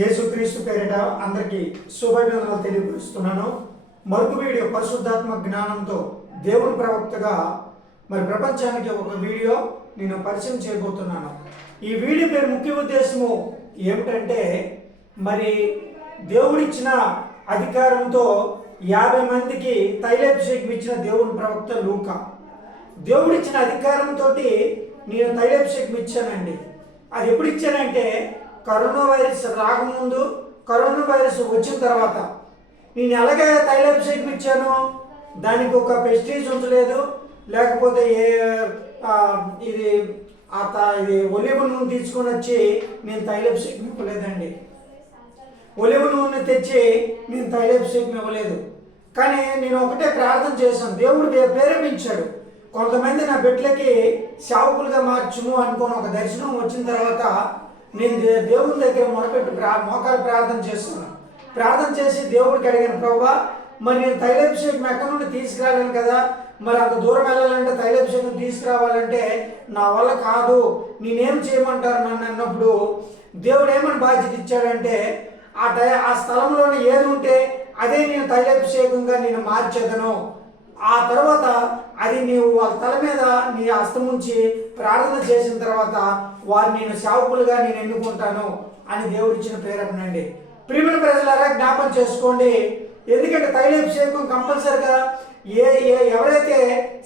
యేసుక్రీస్తు పేరిట అందరికీ శుభాభినందనలు తెలియపరుస్తున్నాను. మరొక వీడియో పరిశుద్ధాత్మ జ్ఞానంతో దేవుని ప్రవక్తగా మరి ప్రపంచానికి ఒక వీడియో నేను పరిచయం చేయబోతున్నాను. ఈ వీడియో పేరు ముఖ్య ఉద్దేశము ఏమిటంటే మరి దేవుడిచ్చిన అధికారంతో యాభై మందికి తైలాభిషేకం ఇచ్చిన దేవుని ప్రవక్త లూక. దేవుడిచ్చిన అధికారంతో నేను తైలాభిషేకం ఇచ్చానండి. అది ఎప్పుడు ఇచ్చానంటే కరోనా వైరస్ రాకముందు కరోనా వైరస్ వచ్చిన తర్వాత నేను ఎలాగే తైలాభిషేకం ఇచ్చాను? దానికి ఒక పెస్టేజ్ ఉంచలేదు లేకపోతే ఏ ఇది ఆ ఇది ఒలివ నూనె తీసుకొని వచ్చి నేను తైలాభిషేకం ఇవ్వలేదండి. ఒలివ నూనె తెచ్చి నేను తైలాభిషేకం ఇవ్వలేదు. కానీ నేను ఒకటే ప్రార్థన చేశాను. దేవుడు పే- ప్రేరేపించాడు. కొంతమంది నా బిడ్డలకి సేవకులుగా మార్చుము అనుకుని ఒక దర్శనం వచ్చిన తర్వాత నేను దేవుని దగ్గర మొదపెట్టి ప్రా మోకాలు ప్రార్థన చేస్తున్నాను ప్రార్థన చేసి దేవుడికి అడిగాను ప్రభా మరి నేను తైలాభిషేకం ఎక్కడి నుండి తీసుకురాలేను కదా? మరి అంత దూరం వెళ్ళాలంటే తైలాభిషేకం తీసుకురావాలంటే నా వల్ల కాదు. నేనేం చేయమంటారు నన్ను? అన్నప్పుడు దేవుడు ఏమని బాధ్యత ఇచ్చాడంటే ఆ దయ ఆ స్థలంలోనే ఏది ఉంటే అదే నేను తైలాభిషేకంగా నేను మార్చేదను. ఆ తర్వాత అది నీవు వాళ్ళ తల మీద నీ హస్తముంచి ప్రార్థన చేసిన తర్వాత వారు నేను సేవకులుగా నేను ఎన్నుకుంటాను అని దేవుడు ఇచ్చిన ప్రేరేపణండి ప్రియమైన ప్రజలారా జ్ఞాపం చేసుకోండి. ఎందుకంటే తైలాభిషేకం కంపల్సరిగా ఏ ఏ ఎవరైతే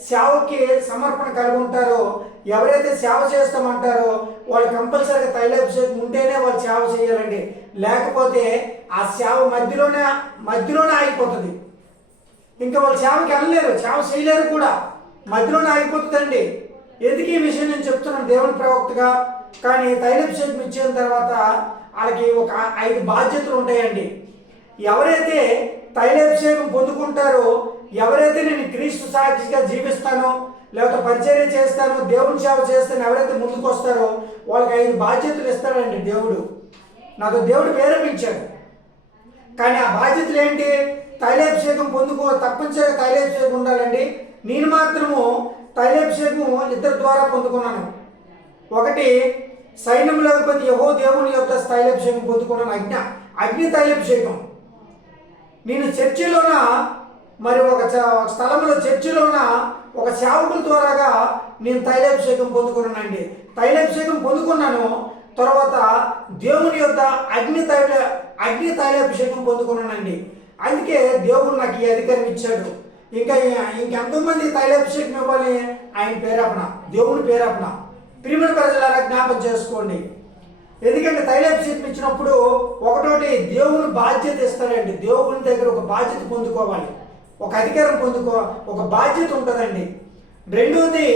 సేవకి సమర్పణ కలిగి ఉంటారో ఎవరైతే సేవ చేస్తామంటారో వాళ్ళు కంపల్సరీగా తైలాభిషేకం ఉంటేనే వాళ్ళు సేవ చేయాలండి. లేకపోతే ఆ సేవ మధ్యలోనే మధ్యలోనే ఆగిపోతుంది. ఇంకా వాళ్ళు సేవకి వెళ్ళలేరు సేవ చేయలేరు కూడా. మధ్యలోనే ఆగిపోతుందండి. ఎందుకు ఈ విషయం నేను చెప్తున్నాను? దేవుని ప్రవక్తగా కానీ తైలభిషేకం ఇచ్చిన తర్వాత వాళ్ళకి ఒక ఐదు బాధ్యతలు ఉంటాయండి. ఎవరైతే తైలాభిషేకం పొందుకుంటారో ఎవరైతే నేను క్రీస్తు సాక్షిగా జీవిస్తానో లేకపోతే పరిచర్య చేస్తానో దేవుని సేవ చేస్తాను ఎవరైతే ముందుకు వస్తారో వాళ్ళకి ఐదు బాధ్యతలు ఇస్తాడండి దేవుడు. నాకు దేవుడు ప్రేరేపించాడు. కానీ ఆ బాధ్యతలు ఏంటి? తైలాభిషేకం పొందుకో తప్పనిసరిగా తైలాభిషేకం ఉండాలండి. నేను మాత్రము తైలాభిషేకము నిద్ర ద్వారా పొందుకున్నాను. ఒకటి సైన్యంలోకి యహో దేవుని యొక్క తైలాభిషేకం పొందుకున్నాను. అగ్ని అగ్ని తైలాభిషేకం నేను చర్చిలోన మరి ఒక చ- ఒక స్థలంలో చర్చిలోన ఒక సేవకుల ద్వారాగా నేను తైలాభిషేకం పొందుకున్నానండి. తైలాభిషేకం పొందుకున్నాను తర్వాత దేవుని యొక్క అగ్ని తైల అగ్ని తైలాభిషేకం పొందుకున్నానండి. అందుకే దేవుడు నాకు ఈ అధికారం ఇచ్చాడు. ఇంకా ఇంకెంతోమంది తైలాభిషేకం ఇవ్వాలి. ఆయన పేరపణ దేవుని పేరపణ ప్రియమైన ప్రజలారా జ్ఞాపం చేసుకోండి. ఎందుకంటే తైలాభిషేకం ఇచ్చినప్పుడు ఒకటోటి దేవుని బాధ్యత ఇస్తాడండి. దేవుని దగ్గర ఒక బాధ్యత పొందుకోవాలి. ఒక అధికారం పొందుకో ఒక బాధ్యత ఉంటుందండి. రెండవది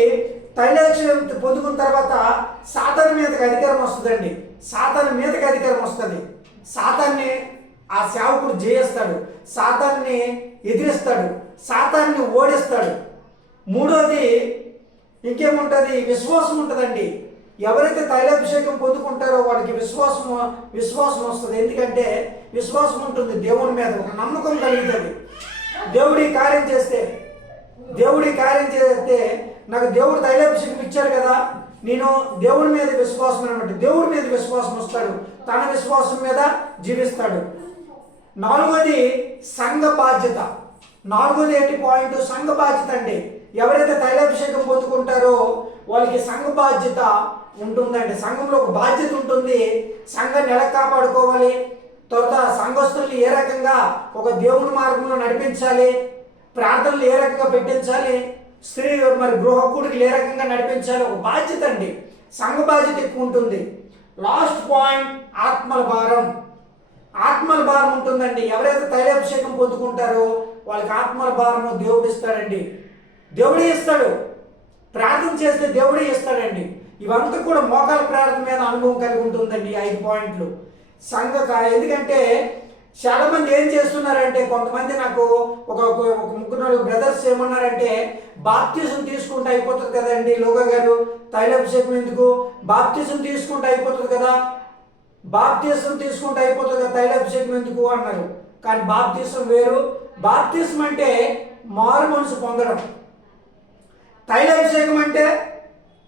తైలాభిషేకం పొందుకున్న తర్వాత సాతాన్ మీదకి అధికారం వస్తుందండి. సాతాన్ మీదకి అధికారం వస్తుంది. సాతాన్ని ఆ సేవకుడు జయిస్తాడు. సాతాన్ని ఎదిరిస్తాడు సాతాన్ని ఓడిస్తాడు. మూడోది ఇంకేముంటుంది? విశ్వాసం ఉంటుందండి. ఎవరైతే తైలాభిషేకం పొందుకుంటారో వాళ్ళకి విశ్వాసం విశ్వాసం వస్తుంది. ఎందుకంటే విశ్వాసం ఉంటుంది దేవుని మీద ఒక నమ్మకం కలుగుతుంది. దేవుడి కార్యం చేస్తే దేవుడి కార్యం చేస్తే నాకు దేవుడు తైలాభిషేకం ఇచ్చారు కదా నేను దేవుడి మీద విశ్వాసం అనమాట దేవుడి మీద విశ్వాసం వస్తాడు. తన విశ్వాసం మీద జీవిస్తాడు. నాలుగోది సంఘ బాధ్యత. నాలుగోది ఏంటి పాయింట్? సంఘ బాధ్యత అండి. ఎవరైతే తైలాభిషేకం పొందుకుంటారో వాళ్ళకి సంఘ బాధ్యత ఉంటుందండి. సంఘంలో ఒక బాధ్యత ఉంటుంది. సంఘాన్ని ఎలా కాపాడుకోవాలి. తర్వాత సంఘస్థుల్ని ఏ రకంగా ఒక దేవుని మార్గంలో నడిపించాలి? ప్రార్థనలు ఏ రకంగా పెట్టించాలి? స్త్రీ మరి గృహకుడికి ఏ రకంగా నడిపించాలి? ఒక బాధ్యత అండి. సంఘ బాధ్యత ఎక్కువ ఉంటుంది. లాస్ట్ పాయింట్ ఆత్మల భారం. ఆత్మల భారం ఉంటుందండి. ఎవరైతే తైలాభిషేకం పొందుకుంటారో వాళ్ళకి ఆత్మల భారము దేవుడు ఇస్తాడండి. దేవుడే ఇస్తాడు. ప్రార్థన చేస్తే దేవుడే ఇస్తాడండి. ఇవంతా కూడా మోకాల ప్రార్థన మీద అనుభవం కలిగి ఉంటుందండి ఐదు పాయింట్లు. సంఘ ఎందుకంటే చాలా మంది ఏం చేస్తున్నారంటే కొంతమంది నాకు ఒక ఒక ముగ్గురు నాలుగు బ్రదర్స్ ఏమన్నారంటే బాప్తిజం తీసుకుంటే అయిపోతుంది కదండి లోగా గారు తైలాభిషేకం ఎందుకు? బాప్తిజం తీసుకుంటే అయిపోతుంది కదా. బాప్తీసం తీసుకుంటే అయిపోతుంది కదా తైలాభిషేకం ఎందుకు అన్నారు. కానీ బాప్తీసం వేరు. బాప్తీసం అంటే మారు మనసు పొందడం. తైలాభిషేకం అంటే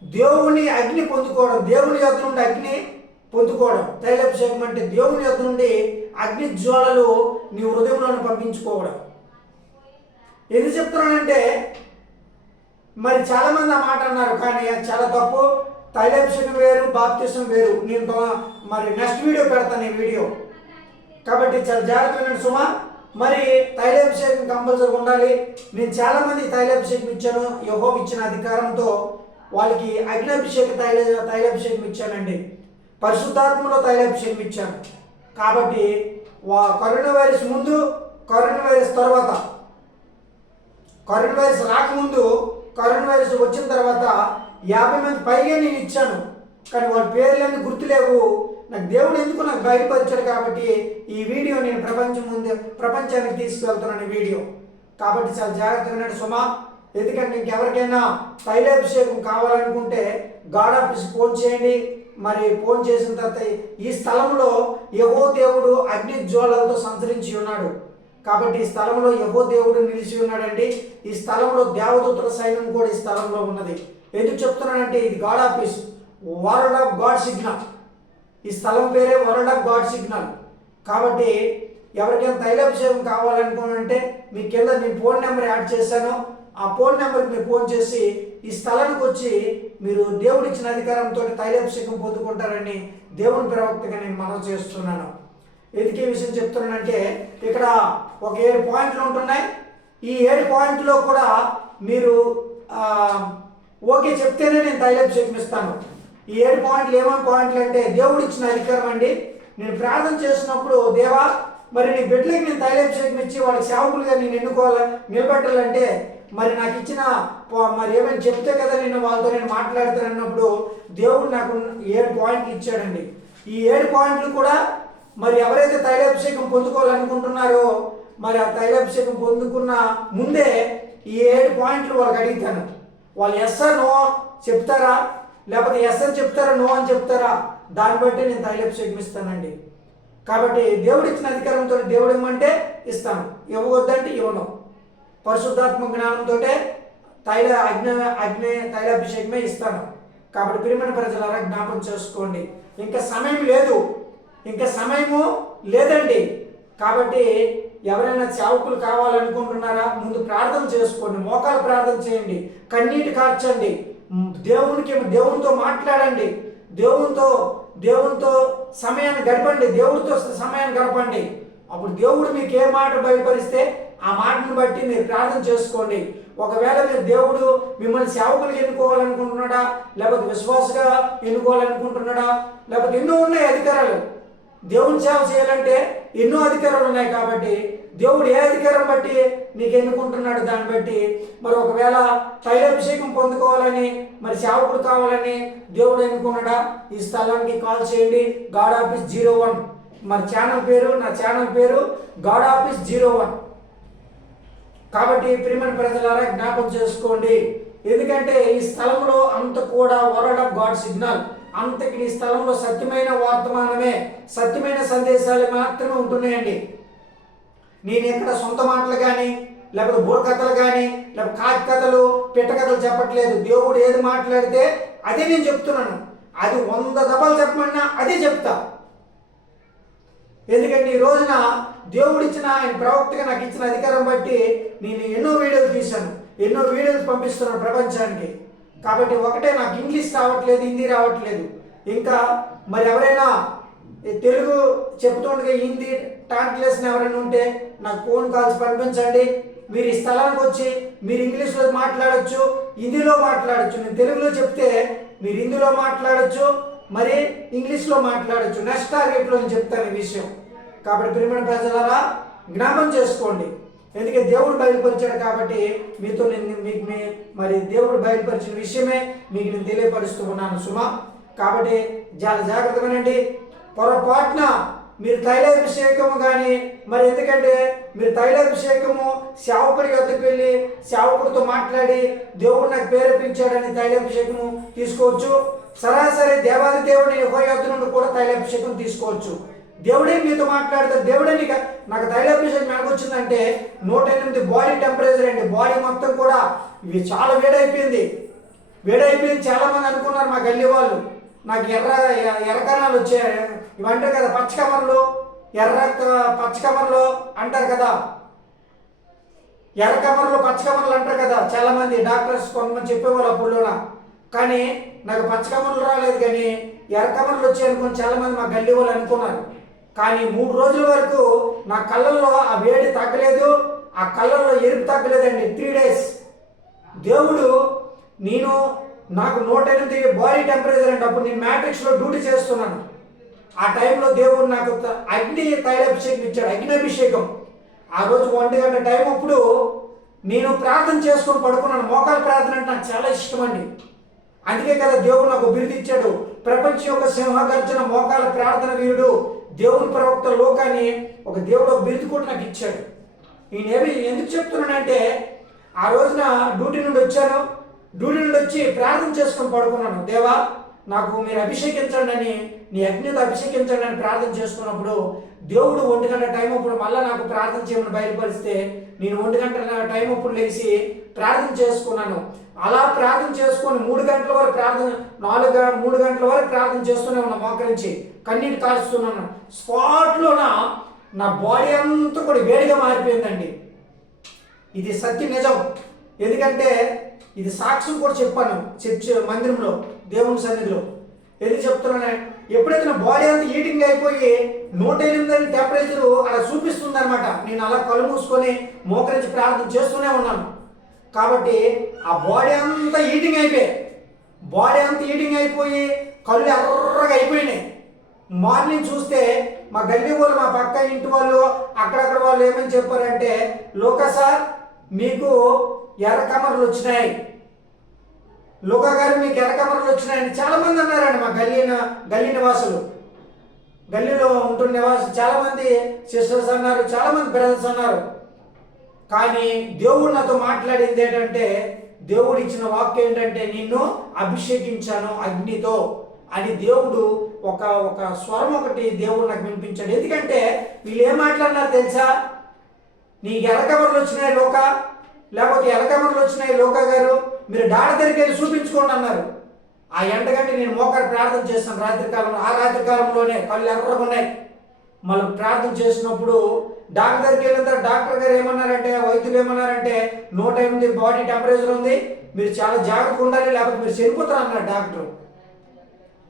దేవుని అగ్ని పొందుకోవడం దేవుని యొక్క నుండి అగ్ని పొందుకోవడం. తైలాభిషేకం అంటే దేవుని యొక్క నుండి అగ్ని జ్వాలలు నీ హృదయంలోని పంపించుకోవడం. ఎందుకు చెప్తున్నానంటే మరి చాలామంది ఆ మాట అన్నారు కానీ అది చాలా తప్పు. తైలాభిషేకం వేరు బాప్తిసం వేరు. నేను తో- మరి నెక్స్ట్ వీడియో పెడతాను ఈ వీడియో కాబట్టి చాలా జాగ్రత్త సుమా. మరి తైలాభిషేకం కంపల్సరీ ఉండాలి. నేను చాలా మంది తైలాభిషేకం ఇచ్చాను. యహో ఇచ్చిన అధికారంతో వాళ్ళకి అగ్నాభిషేక తైల తైలాభిషేకం ఇచ్చానండి. పరిశుద్ధాత్మలో తైలాభిషేకం ఇచ్చాను. కాబట్టి వా కరోనా వైరస్ ముందు కరోనా వైరస్ తర్వాత. కరోనా వైరస్ రాకముందు కరోనా వైరస్ వచ్చిన తర్వాత యాభై మంది పైగా నేను ఇచ్చాను. కానీ వాళ్ళ పేర్లన్నీ గుర్తులేవు. నాకు దేవుడు ఎందుకు నాకు బయటపరిచాడు కాబట్టి ఈ వీడియో నేను ప్రపంచం ముందు ప్రపంచానికి తీసుకువెళ్తున్నాను ఈ వీడియో. కాబట్టి చాలా జాగ్రత్తగా వినండి సుమా. ఎందుకంటే ఇంకెవరికైనా తైలాభిషేకం కావాలనుకుంటే గాడ్ ఆఫీస్ ఫోన్ చేయండి. మరి ఫోన్ చేసిన తర్వాత ఈ స్థలంలో యహో దేవుడు అగ్ని జ్వాలలతో సంచరించి ఉన్నాడు. కాబట్టి ఈ స్థలంలో యహో దేవుడు నిలిచి ఉన్నాడండి. ఈ స్థలంలో దేవదూతల సైన్యం కూడా ఈ స్థలంలో ఉన్నది. ఎందుకు చెప్తున్నానంటే ఇది God office world of God signal ఈ స్థలం పేరే వరల్డ్ ఆఫ్ గాడ్ సిగ్నల్ కాబట్టి ఎవరికైనా తైలాభిషేకం కావాలనుకోనంటే మీ కింద నేను ఫోన్ నెంబర్ యాడ్ చేశాను. ఆ ఫోన్ నెంబర్కి మీరు ఫోన్ చేసి ఈ స్థలానికి వచ్చి మీరు దేవుడు ఇచ్చిన అధికారంతో తైలాభిషేకం పొందుకుంటారని దేవుని ప్రవక్తగా నేను మనం చేస్తున్నాను. ఎందుకే విషయం చెప్తున్నానంటే ఇక్కడ ఒక ఏడు పాయింట్లు ఉంటున్నాయి. ఈ ఏడు పాయింట్లో కూడా మీరు ఓకే చెప్తేనే నేను తైలాభిషేకం ఇస్తాను. ఈ ఏడు పాయింట్లు ఏమేమి పాయింట్లు అంటే దేవుడు ఇచ్చిన అధికారం అండి. నేను ప్రార్థన చేసినప్పుడు దేవా మరి నీ బిడ్డలకి నేను తైలాభిషేకం ఇచ్చి వాళ్ళకి సేవకులుగా నేను ఎన్నుకోవాలి నిలబెట్టాలంటే మరి నాకు ఇచ్చిన మరి ఏమైనా చెప్తే కదా నేను వాళ్ళతో నేను మాట్లాడతానన్నప్పుడు దేవుడు నాకు ఏడు పాయింట్లు ఇచ్చాడండి. ఈ ఏడు పాయింట్లు కూడా మరి ఎవరైతే తైలాభిషేకం పొందుకోవాలనుకుంటున్నారో మరి ఆ తైలాభిషేకం పొందుకున్న ముందే ఈ ఏడు పాయింట్లు వాళ్ళకి అడుగుతాను. వాళ్ళు ఎస్ నో చెప్తారా? లేకపోతే ఎస్ అని చెప్తారా నో అని చెప్తారా? దాన్ని బట్టి నేను తైలభిషేకం ఇస్తానండి. కాబట్టి దేవుడు ఇచ్చిన అధికారంతో దేవుడు ఇమ్మంటే ఇస్తాను. ఇవ్వవద్దంటే ఇవ్వను. పరిశుద్ధాత్మ జ్ఞానంతో తైల అగ్ని అగ్ని తైలాభిషేకమే ఇస్తాను. కాబట్టి పిరిమిన ప్రజలారా జ్ఞాపకం చేసుకోండి. ఇంకా సమయం లేదు. ఇంకా సమయము లేదండి. కాబట్టి ఎవరైనా సేవకులు కావాలనుకుంటున్నారా? ముందు ప్రార్థన చేసుకోండి. మోకాలు ప్రార్థన చేయండి. కన్నీటి కార్చండి. దేవునికి దేవునితో మాట్లాడండి. దేవునితో దేవునితో సమయాన్ని గడపండి. దేవుడితో సమయాన్ని గడపండి. అప్పుడు దేవుడు మీకు ఏ మాట బయలుపరిస్తే ఆ మాటను బట్టి మీరు ప్రార్థన చేసుకోండి. ఒకవేళ మీరు దేవుడు మిమ్మల్ని సేవకులు ఎన్నుకోవాలనుకుంటున్నాడా? లేకపోతే విశ్వాసగా ఎన్నుకోవాలనుకుంటున్నాడా? లేకపోతే ఎన్నో ఉన్నాయి అధికారాలు. దేవుని సేవ చేయాలంటే ఎన్నో అధికారాలు ఉన్నాయి కాబట్టి దేవుడు ఏ అధికారం బట్టి నీకు ఎన్నుకుంటున్నాడు దాన్ని బట్టి? మరి ఒకవేళ తైలాభిషేకం పొందుకోవాలని మరి సేవకుడు కావాలని దేవుడు ఎన్నుకున్నాడా ఈ స్థలానికి కాల్ చేయండి. God office zero one. మరి ఛానల్ పేరు నా ఛానల్ పేరు గాడ్ ఆఫీస్ జీరో వన్. కాబట్టి ప్రియమైన ప్రజలారా జ్ఞాపకం చేసుకోండి. ఎందుకంటే ఈ స్థలంలో అంత కూడా వరల్డ్ ఆఫ్ గాడ్ సిగ్నల్. అంతకి ఈ స్థలంలో సత్యమైన వర్తమానమే సత్యమైన సందేశాలు మాత్రమే ఉంటున్నాయండి. నేను ఎక్కడ సొంత మాటలు కానీ లేకపోతే బుర్రకథలు కానీ లేకపోతే కాకి కథలు పిట్టకథలు చెప్పట్లేదు. దేవుడు ఏది మాట్లాడితే అదే నేను చెప్తున్నాను. అది వంద దఫాలు చెప్పమన్నా అదే చెప్తా. ఎందుకంటే ఈ రోజున దేవుడు ఇచ్చిన ఆయన ప్రవక్తగా నాకు ఇచ్చిన అధికారం బట్టి నేను ఎన్నో వీడియోలు తీశాను. ఎన్నో వీడియోలు పంపిస్తున్నాను ప్రపంచానికి. కాబట్టి ఒకటే నాకు ఇంగ్లీష్ రావట్లేదు హిందీ రావట్లేదు. ఇంకా మరి ఎవరైనా తెలుగు చెప్తుండగా హిందీ ట్రాన్స్లేషన్ ఎవరైనా ఉంటే నాకు ఫోన్ కాల్స్ పంపించండి. మీరు ఈ స్థలానికి వచ్చి మీరు ఇంగ్లీష్లో మాట్లాడచ్చు హిందీలో మాట్లాడొచ్చు. నేను తెలుగులో చెప్తే మీరు హిందీలో మాట్లాడచ్చు మరి ఇంగ్లీష్లో మాట్లాడొచ్చు. నెక్స్ట్ టార్గెట్లో నేను చెప్తాను ఈ విషయం. కాబట్టి ప్రియమైన ప్రజలారా జ్ఞాపం చేసుకోండి. ఎందుకంటే దేవుడు బయలుపరిచాడు కాబట్టి మీతో నేను మీకు మీ- మరి దేవుడు బయలుపరిచిన విషయమే మీకు నేను తెలియపరుస్తూ ఉన్నాను. సుమా కాబట్టి చాలా జాగ్రత్తగా పొరపాటున మీరు తైలాభిషేకము కానీ మరి ఎందుకంటే మీరు తైలాభిషేకము సేవకుడి వద్దకు వెళ్ళి సేవకుడితో మాట్లాడి దేవుడు నాకు ప్రేరేపించాడని తైలాభిషేకము తీసుకోవచ్చు. సరాసరి దేవాది దేవుడిని యెహోవా నుండి కూడా తైలాభిషేకం తీసుకోవచ్చు. దేవుడే మీతో మాట్లాడితే దేవుడే నీకు నాకు తైలాభిషేకం ఎలాగ నూట ఎనిమిది బాడీ టెంపరేచర్ అండి. బాడీ మొత్తం కూడా ఇవి చాలా వేడైపోయింది. వేడైపోయింది చాలామంది అనుకున్నారు మా గల్లీ వాళ్ళు. నాకు ఎర్ర ఎర్రకణాలు ఇవి అంటారు కదా పచ్చకమర్లు ఎర్ర క- పచ్చకమర్లు అంటారు కదా. ఎర్ర కమర్లు పచ్చ అంటారు కదా. చాలా మంది డాక్టర్స్ కొంతమంది చెప్పేవాళ్ళు అప్పుడులోన కానీ నాకు పచ్చకమర్లు రాలేదు కానీ ఎర్ర కమర్లు వచ్చాయి అనుకుని చాలా మంది మా గల్లీ వాళ్ళు అనుకున్నారు. కానీ మూడు రోజుల వరకు నా కళ్ళల్లో ఆ వేడి తగ్గలేదు. ఆ కళ్ళల్లో ఎరుపు తగ్గలేదండి. త్రీ డేస్ దేవుడు నేను నాకు నూట ఎనిమిది బాడీ టెంపరేచర్ అంటే అప్పుడు నేను మ్యాట్రిక్స్లో డ్యూటీ చేస్తున్నాను. ఆ టైంలో దేవుడు నాకు త- అగ్ని తైలాభిషేకం ఇచ్చాడు అగ్ని అభిషేకం ఆ రోజు ఒంటి గంట టైం అప్పుడు నేను ప్రార్థన చేసుకొని పడుకున్నాను. మోకాల ప్రార్థన అంటే నాకు చాలా ఇష్టం అండి. అందుకే కదా దేవుడు నాకు బిరుదు ఇచ్చాడు. ప్రపంచ యొక్క సింహగర్జన మోకాల ప్రార్థన వీరుడు దేవుని ప్రవక్త లోకాన్ని ఒక దేవుడు ఒక బిరుదు కూడా నాకు ఇచ్చాడు. నేను ఏమి ఎందుకు చెప్తున్నానంటే ఆ రోజున డ్యూటీ నుండి వచ్చాను. డ్యూటీ నుండి వచ్చి ప్రార్థన చేసుకొని పడుకున్నాను. దేవా నాకు మీరు అభిషేకించండి అని నీ అగ్నితో అభిషేకించండి అని ప్రార్థన చేసుకున్నప్పుడు దేవుడు ఒంటి గంట టైం అప్పుడు మళ్ళీ నాకు ప్రార్థన చేయమని బయలుపరిస్తే నేను ఒంటి గంట టైం అప్పుడు లేచి ప్రార్థన చేసుకున్నాను. అలా ప్రార్థన చేసుకొని మూడు గంటల వరకు ప్రార్థన నాలుగు మూడు గంటల వరకు ప్రార్థన చేస్తూనే ఉన్నా మోకరించి కన్నీటి కాల్చుతున్నాను స్పాట్లోన నా బాడీ అంతా కూడా వేడిగా మారిపోయిందండి. ఇది సత్య నిజం. ఎందుకంటే ఇది సాక్ష్యం కూడా చెప్పాను చర్చ్ మందిరంలో దేవుని సన్నిధిలో. ఎందుకు చెప్తున్నానే ఎప్పుడైతే నా బాడీ అంతా ఈటింగ్ అయిపోయి నూట ఎనిమిది అని టెంపరేచర్ అలా చూపిస్తుంది అనమాట నేను అలా కళ్ళు మూసుకొని మోకరించి ప్రార్థన చేస్తూనే ఉన్నాను. కాబట్టి ఆ బాడీ అంతా ఈటింగ్ అయిపోయాయి బాడీ అంతా ఈటింగ్ అయిపోయి కళ్ళు ఎర్రగా అయిపోయినాయి. మార్నింగ్ చూస్తే మా గల్లీ వాళ్ళు మా పక్క ఇంటి వాళ్ళు అక్కడక్కడ వాళ్ళు ఏమని చెప్పారంటే లోక సార్ మీకు ఎర్ర కమర్లు వచ్చినాయి. లోకా గారు మీకు ఎర్ర కమర్లు వచ్చినాయని చాలామంది అన్నారండి మా గల్లీన గల్లీ నివాసులు. గల్లీలో ఉంటున్న నివాసులు చాలామంది సిస్టర్స్ అన్నారు చాలామంది బ్రదర్స్ అన్నారు. కానీ దేవుడు నాతో మాట్లాడింది ఏంటంటే దేవుడు ఇచ్చిన వాక్యం ఏంటంటే నిన్ను అభిషేకించాను అగ్నితో అని దేవుడు ఒక ఒక స్వరం ఒకటి దేవుడు నాకు వినిపించాడు. ఎందుకంటే వీళ్ళు ఏం మాట్లాడినారు తెలుసా? నీకు ఎర్రకమర్లు వచ్చినాయి లోక లేకపోతే ఎర్రకమర్లు వచ్చినాయి లోకా గారు? మీరు డాడ దగ్గరికి వెళ్ళి చూపించుకోండి అన్నారు. ఆ ఎండగంటే నేను మోకాడు ప్రార్థన చేస్తాను రాత్రి కాలంలో. ఆ రాత్రి కాలంలోనే కళ్ళు ఎర్రగా ఉన్నాయి. మళ్ళీ ప్రార్థన చేసినప్పుడు డాక్టర్ దగ్గరికి వెళ్ళిన తర్వాత డాక్టర్ గారు ఏమన్నారంటే వైద్యులు ఏమన్నారంటే నూట ఎనిమిది బాడీ టెంపరేచర్ ఉంది. మీరు చాలా జాగ్రత్తగా ఉండాలి లేకపోతే మీరు చనిపోతారు అన్నారు డాక్టర్.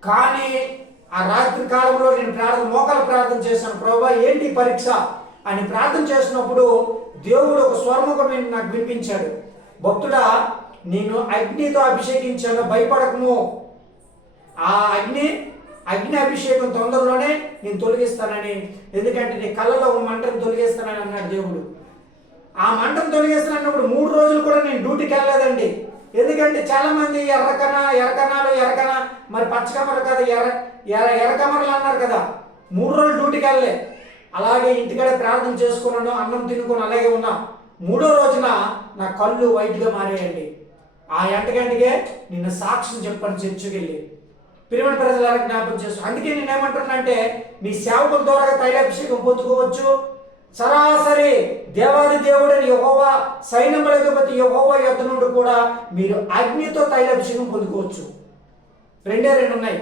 కానీ ఆ రాత్రి కాలంలో నేను ప్రార్థన మోకాలు ప్రార్థన చేశాను. ప్రభా ఏంటి పరీక్ష? అని ప్రార్థన చేసినప్పుడు దేవుడు ఒక స్వరముఖం నాకు వినిపించాడు. భక్తుడా నేను అగ్నితో అభిషేకించాను భయపడకము. ఆ అగ్ని అగ్ని అభిషేకం తొందరలోనే నేను తొలగిస్తానని ఎందుకంటే నీ కళ్ళలో ఒక మంటను తొలగిస్తానని అన్నాడు దేవుడు. ఆ మంటను తొలగిస్తానన్నప్పుడు మూడు రోజులు కూడా నేను డ్యూటీకి వెళ్ళలేదండి. ఎందుకంటే చాలా మంది ఎర్రకన ఎర్రకనాలు ఎర్రకన మరి పచ్చకమర కదా ఎర్ర ఎర్ర ఎర్రకమరలు అన్నారు కదా. మూడు రోజులు డ్యూటీకి వెళ్ళలే. అలాగే ఇంటికాడ ప్రార్థన చేసుకున్నాను అన్నం తినుకొని అలాగే ఉన్నా. మూడో రోజున నా కళ్ళు వైట్గా మారేయండి. ఆ ఎంటగంటికే నిన్న సాక్ష్యం చెప్పాను చర్చకెళ్ళి. వెళ్ళి పిరిమిడ ప్రజలకు జ్ఞాపకం చేస్తూ అందుకే నేను ఏమంటున్నానంటే మీ సేవకుల ద్వారా తైలాభిషేకం పొందుకోవచ్చు. సరాసరి దేవాది దేవుడని యహోవా సైన్యములధిపతి యహోవా యొద్ద నుండి కూడా మీరు అగ్నితో తైలాభిషేకం పొందుకోవచ్చు. రెండే రెండు ఉన్నాయి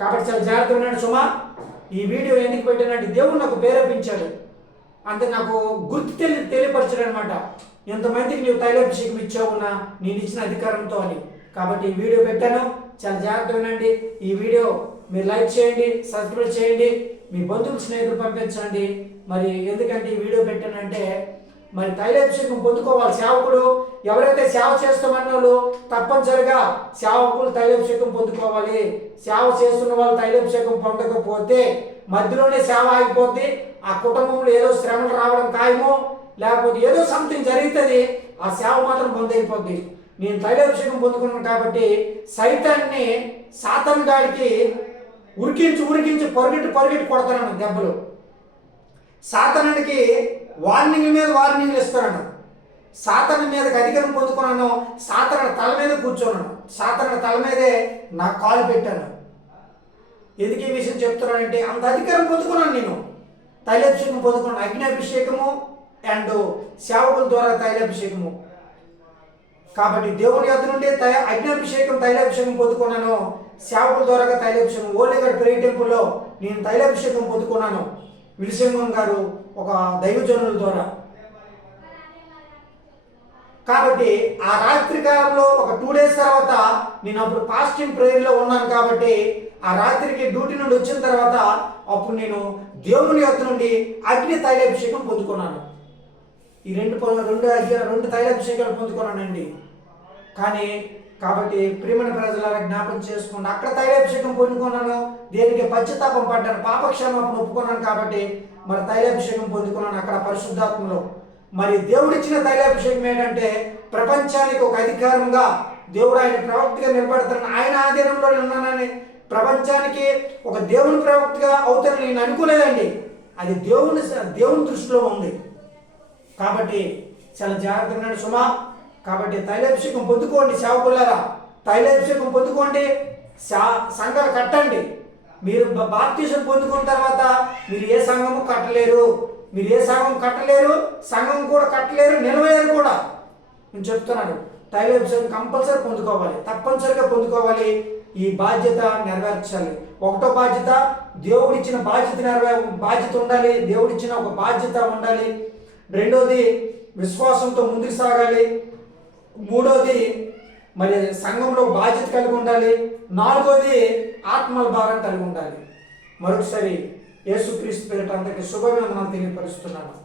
కాబట్టి చాలా జాగ్రత్తగా ఉన్నాడు సుమా. ఈ వీడియో ఎందుకు పెట్టానంటే దేవుడు నాకు ప్రేరేపించాడు. అంటే నాకు గుర్తు తెలి తెలియపరచడం అనమాట ఎంతమందికి నీవు తైలాభిషేకం ఇచ్చావు నా నేను ఇచ్చిన అధికారంతో అని. కాబట్టి ఈ వీడియో పెట్టాను. చాలా జాగ్రత్తగా వినండి ఈ వీడియో మీరు లైక్ చేయండి సబ్స్క్రైబ్ చేయండి మీ బంధువులు స్నేహితులు పంపించండి. మరి ఎందుకంటే ఈ వీడియో పెట్టానంటే మరి తైలాభిషేకం పొందుకోవాలి. సేవకుడు ఎవరైతే సేవ చేస్తామన్న వాళ్ళు తప్పనిసరిగా సేవకులు తైలాభిషేకం పొందుకోవాలి. సేవ చేస్తున్న వాళ్ళు తైలాభిషేకం పొందకపోతే మధ్యలోనే సేవ ఆగిపోద్ది. ఆ కుటుంబంలో ఏదో శ్రమలు రావడం ఖాయమో లేకపోతే ఏదో సంథింగ్ జరుగుతుంది ఆ సేవ మాత్రం పొందైపోద్ది నేను తైలాభిషేకం పొందుకున్నాను కాబట్టి సైతాన్ని సాతన్ గాడికి ఉరికించి ఉరికించి పరుగెట్టు పరుగెట్టు కొడతాను దెబ్బలు. సాతనుడికి వార్నింగ్ మీద వార్నింగ్లు ఇస్తున్నాను. సాతన మీదకి అధికారం పొందుకున్నాను. సాతన తల మీద కూర్చున్నాను. సాతన తల మీదే నా కాలు పెట్టాను. ఎందుకు ఈ విషయం చెప్తున్నానంటే అంత అధికారం పొందుకున్నాను నేను. తైలాభిషేకం పొందుకున్నాను. అగ్నిభిషేకము అండ్ సేవకుల ద్వారా తైలాభిషేకము. కాబట్టి దేవుని యొక్క నుండి తై అగ్నాభిషేకం తైలాభిషేకం పొందుకున్నాను. సేవకుల ద్వారా తైలాభిషేకం. ఓలేగడ్ ప్రే టెంపుల్లో నేను తైలాభిషేకం పొందుకున్నాను. విలిసింగం గారు ఒక దైవజనుల ద్వారా. కాబట్టి ఆ రాత్రి కాలంలో ఒక టూ డేస్ తర్వాత నేను అప్పుడు పాస్టింగ్ ప్రేయర్లో ఉన్నాను కాబట్టి ఆ రాత్రికి డ్యూటీ నుండి వచ్చిన తర్వాత అప్పుడు నేను దేవుని యొక్క నుండి అగ్ని తైలాభిషేకం పొందుకున్నాను. ఈ రెండు రెండు అగ్ని- రెండు తైలాభిషేకాలు పొందుకున్నానండి. కానీ కాబట్టి ప్రేమణ ప్రజల జ్ఞాపకం చేసుకుని అక్కడ తైలాభిషేకం పొందుకున్నాను. దేనికి పశ్చాత్తాపం పడ్డాను. పాపక్షమాపణ ఒప్పుకున్నాను కాబట్టి మరి తైలాభిషేకం పొందుకున్నాను అక్కడ పరిశుద్ధాత్మలో. మరి దేవుడిచ్చిన తైలాభిషేకం ఏంటంటే ప్రపంచానికి ఒక అధికారంగా దేవుడు ఆయన ప్రవక్తగా నిలబడతాను ఆయన ఆధీనంలో ఉన్నానని ప్రపంచానికి ఒక దేవుని ప్రవక్తగా అవుతానని నేను అనుకోలేదండి. అది దేవుని దేవుని దృష్టిలో ఉంది. కాబట్టి చాలా జాగ్రత్తగా ఉండండి సుమా. కాబట్టి తైలాభిషేకం పొందుకోండి సేవకులారా. తైలాభిషేకం పొందుకోండి సా- సంఘాలు కట్టండి. మీరు బాప్తీసం పొందుకున్న తర్వాత మీరు ఏ సంఘము కట్టలేరు? మీరు ఏ సంఘం కట్టలేరు? సంఘం కూడా కట్టలేరు నిలవలేరు కూడా. నేను చెప్తున్నాను. తైలాభిషేకం కంపల్సరీ పొందుకోవాలి. తప్పనిసరిగా పొందుకోవాలి. ఈ బాధ్యత నెరవేర్చాలి. ఒకటో బాధ్యత దేవుడిచ్చిన బాధ్యత నెరవే బాధ్యత ఉండాలి. దేవుడిచ్చిన ఒక బాధ్యత ఉండాలి. రెండోది విశ్వాసంతో ముందుకు సాగాలి. మూడోది మరి సంఘంలో బాధ్యత కలిగి ఉండాలి. నాలుగోది ఆత్మల భారం కలిగి ఉండాలి. మరొకసారి యేసుక్రీస్తు పేరిట అందరికీ శుభవేందనాలు తెలియపరుస్తున్నాను.